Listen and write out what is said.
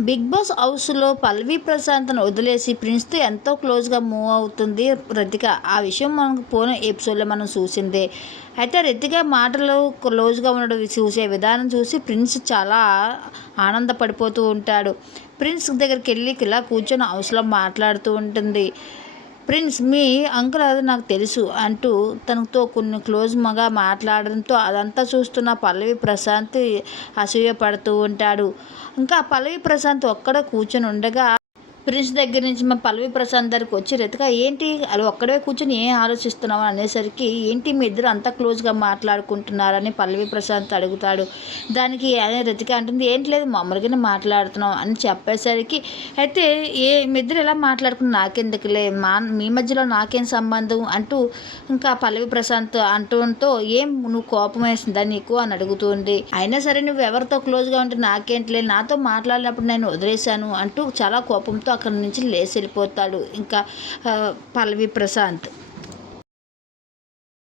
Big boss హౌస్లో పల్లవి ప్రశాంత్ను వదిలేసి ప్రిన్స్తో ఎంతో క్లోజ్గా మూవ్ అవుతుంది రతిక. ఆ విషయం మనకు పోయిన ఎపిసోడ్లో మనం చూసిందే. అయితే రతిక మాటలు క్లోజ్గా ఉండడం చూసే విధానం చూసి ప్రిన్స్ చాలా ఆనందపడిపోతూ ఉంటాడు. ప్రిన్స్ దగ్గరికి వెళ్ళి ఇలా కూర్చొని హౌస్లో మాట్లాడుతూ ఉంటుంది. ప్రిన్స్ మీ అంకుల్ అది నాకు తెలుసు అంటూ తనతో కొన్ని క్లోజ్ మగా మాట్లాడడంతో అదంతా చూస్తున్న పల్లవి ప్రశాంత్ అసూయపడుతూ ఉంటాడు. ఇంకా పల్లవి ప్రశాంత్ ఒక్కడ కూర్చొని ఉండగా ప్రిన్స్ దగ్గర నుంచి మా పల్లవి ప్రశాంత్ దగ్గరికి వచ్చి రెతక ఏంటి? అలా ఒక్కడే కూర్చొని ఏం ఆలోచిస్తున్నావు? అనేసరికి ఏంటి మీ ఇద్దరు అంత క్లోజ్గా మాట్లాడుకుంటున్నారని పల్లవి ప్రశాంత్ అడుగుతాడు. దానికి అదే రతిక అంటుంది ఏంటి లేదు మామూలుగానే మాట్లాడుతున్నాం అని చెప్పేసరికి అయితే ఏ మీ ఇద్దరు ఎలా మాట్లాడుకున్న నాకెందుకులే? మా మీ మధ్యలో నాకేం సంబంధం? అంటూ ఇంకా పల్లవి ప్రశాంత్ అంటూతో ఏం నువ్వు కోపం వేసిందా నీకు? అని అడుగుతుంది. అయినా సరే నువ్వు ఎవరితో క్లోజ్గా ఉంటే నాకేంటిలే? నాతో మాట్లాడినప్పుడు నేను వదిలేశాను అంటూ చాలా కోపంతో అక్కడి నుంచి లేచి వెళ్ళిపోతాడు. ఇంకా పల్లవి ప్రశాంత్.